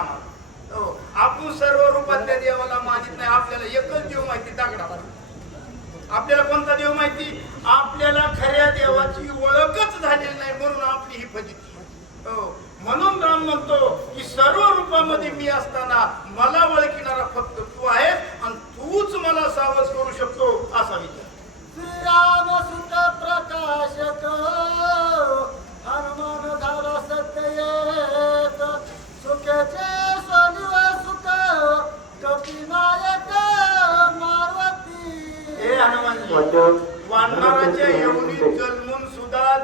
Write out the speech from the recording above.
आम्हाला. हो, आपण सर्व रूपातल्या देवाला मानित नाही. आपल्याला एकच देव माहिती, दगडा. आपल्याला कोणता देव माहिती? आपल्याला खऱ्या देवाची ओळखच झालेली नाही, म्हणून आपली ही फजिती. हो, म्हणून राम म्हणतो की सर्व रूपामध्ये मी असताना मला ओळखणारा फक्त तू आहेस आणि तूच मला सावध करू शकतो असा विचार. श्रीराम सुत प्रकाशक हनुमान झाला सत्ययेत सुखेचे स्वनिव सुख कपिनायक मारुती. हे हनुमानजी, वानराच्या एवढी जन्मून सुद्धा